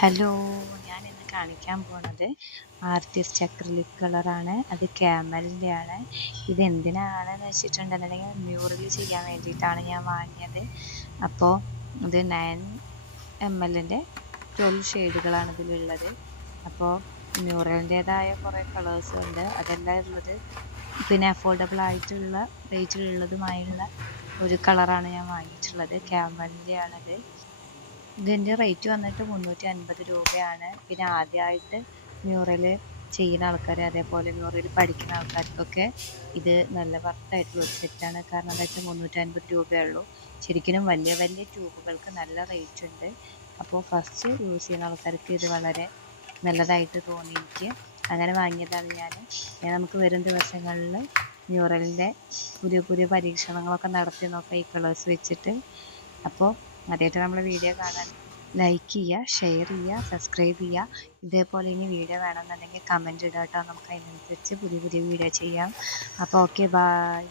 Hello, ഞാൻ ഇന്ന് കാണിക്കാൻ പോണത് ആർട്ടിസ്റ്റ് അക്രിലിക് കളറാണ്. അത് ക്യാമലിൻ്റെ ആണ്. ഇത് എന്തിനാണെന്ന് വെച്ചിട്ടുണ്ടെന്നുണ്ടെങ്കിൽ മ്യൂറൽ ചെയ്യാൻ വേണ്ടിയിട്ടാണ് ഞാൻ വാങ്ങിയത്. അപ്പോൾ ഇത് 9 ml 12 ഷെയ്ഡുകളാണ് ഇതിലുള്ളത്. അപ്പോൾ മ്യൂറലിൻ്റേതായ കുറേ കളേഴ്സ് ഉണ്ട്. അതെല്ലാം ഉള്ളത് പിന്നെ അഫോർഡബിൾ ആയിട്ടുള്ള റേറ്റിലുള്ളതുമായുള്ള ഒരു കളറാണ് ഞാൻ വാങ്ങിയിട്ടുള്ളത്. ക്യാമലിൻ്റെ ആണത്. ഇതിൻ്റെ റേറ്റ് വന്നിട്ട് 350 രൂപയാണ്. പിന്നെ ആദ്യമായിട്ട് മ്യൂറൽ ചെയ്യുന്ന ആൾക്കാർ, അതേപോലെ മ്യൂറൽ പഠിക്കുന്ന ആൾക്കാർക്കൊക്കെ ഇത് നല്ല വർത്തായിട്ടുള്ള ഒരു സെറ്റാണ്. കാരണം എന്താ വെച്ചാൽ 350 രൂപയേ ഉള്ളൂ. ശരിക്കും വലിയ വലിയ ട്യൂബുകൾക്ക് നല്ല റേറ്റ് ഉണ്ട്. അപ്പോൾ ഫസ്റ്റ് യൂസ് ചെയ്യുന്ന ആൾക്കാർക്ക് ഇത് വളരെ നല്ലതായിട്ട് തോന്നി എനിക്ക്. അങ്ങനെ വാങ്ങിയതാണ് ഞാൻ. നമുക്ക് വരും ദിവസങ്ങളിൽ മ്യൂറലിൻ്റെ പുതിയ പുതിയ പരീക്ഷണങ്ങളൊക്കെ നടത്തി നോക്കാം ഈ കളേഴ്സ് വെച്ചിട്ട്. അപ്പോൾ ആദ്യമായിട്ട് നമ്മളെ വീഡിയോ കാണാൻ ലൈക്ക് ചെയ്യുക, ഷെയർ ചെയ്യുക, സബ്സ്ക്രൈബ് ചെയ്യുക. ഇതേപോലെ ഇനി വീഡിയോ വേണമെന്നുണ്ടെങ്കിൽ കമൻറ്റ് ഇടുക കേട്ടോ. നമുക്ക് അതിനനുസരിച്ച് പുതിയ പുതിയ വീഡിയോ ചെയ്യാം. അപ്പോൾ ഓക്കെ, ബായ്.